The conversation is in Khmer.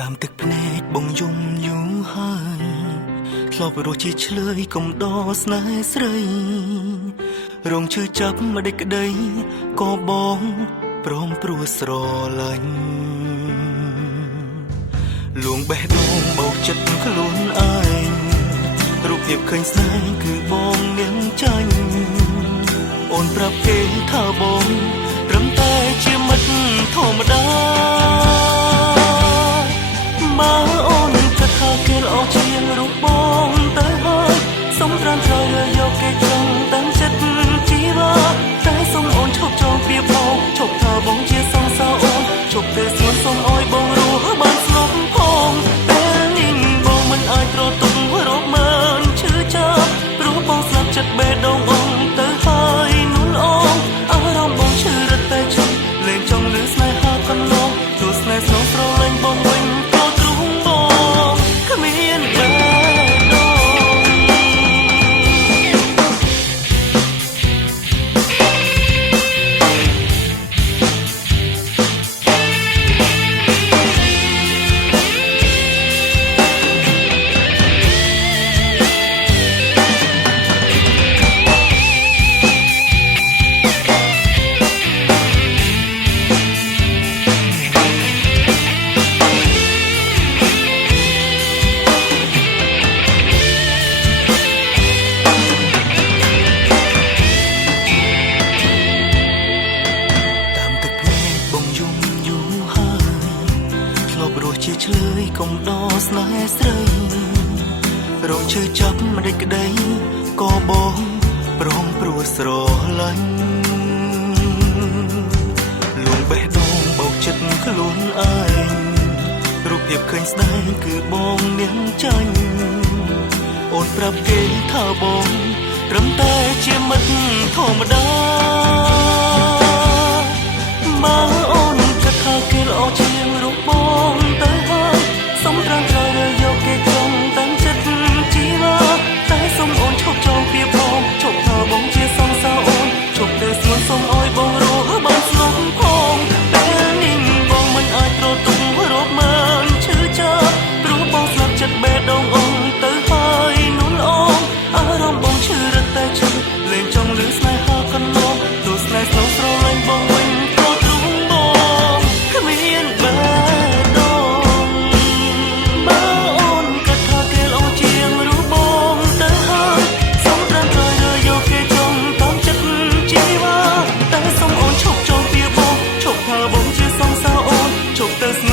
តាមទឹកភ្នែកបងយំយូរហើយធ្លាប់រស់ជាឆ្លើយកុំដោស្នេហ៍ស្រីរងឈឺចាប់ម្ដេចក្ដីក៏បងព្រមព្រោះស្រឡាញ់លួងបេះដូងបោកចិត្តខ្លួនឯងរូបភាពឃើញស្នេហ៍គឺបងនាងចាញ់អូនប្រាប់គេថាបងត្រឹមតែជាមិត្តធម្មតាបើអូនគិតថាគេល្អជាងរូបបងទៅហើយសូមត្រាំត្រូវយកគេចង់តាមចិត្តជីវាតែសូមអូនឈប់ចងពីបងឈប់ថាបងជាសង្សារអូនឈប់ទៅស្ងួនសូមអោយបងរស់បានស្ងប់ផងពេលនេះបងមិនអាចត្រទុករកមើលឈឺចាប់ព្រោះបងស្លាប់ចិត្តបេះដូងអូនទៅហើយនួនអូនអារម្មណ៍បងឈឺរឹតតែឈឺលែងចង់លឺស្នេហាកន្លងទោះស្នេហ៍ស្នងស្រឡាញ់បងវិញជាឆ្លើយកុំដោស្នេហ៍ស្រីរងឈឺចាប់ម្ដេចក្ដីក៏បងព្រមព្រោះស្រឡាញ់លួងបេះដូងបោកចិត្តខ្លួនឯងរូបភាពឃើញស្ដែងគឺបងនាងចាញ់អូនប្រាប់គេថាបងត្រឹមតែជាមិត្តធម្មតាបើអូនគិតថាគេល្អជាងរូបបងទៅហើយសូមត្រាំត្រូវយកគេចង់តាមចិត្តជីវាតែសូមអូនឈប់ចងពីបងឈប់ថាបងជាសង្សារអូនឈប់ទៅស្ងួនសូមអោយបងរស់បានស្ងប់ផងពេលនេះបងមិនអាចត្រទុករកមើលឈឺចាប់ព្រោះបងស្លាប់ចិត្តបេះដូងអូនទៅហើយនួនអូនអារម្មណ៍បងឈឺរឹតតែឈឺលែងចង់លឺស្នេហាកន្លងទោះស្នេហ៍ស្នងស្រឡាញ់បងវិញឈប់ទៅ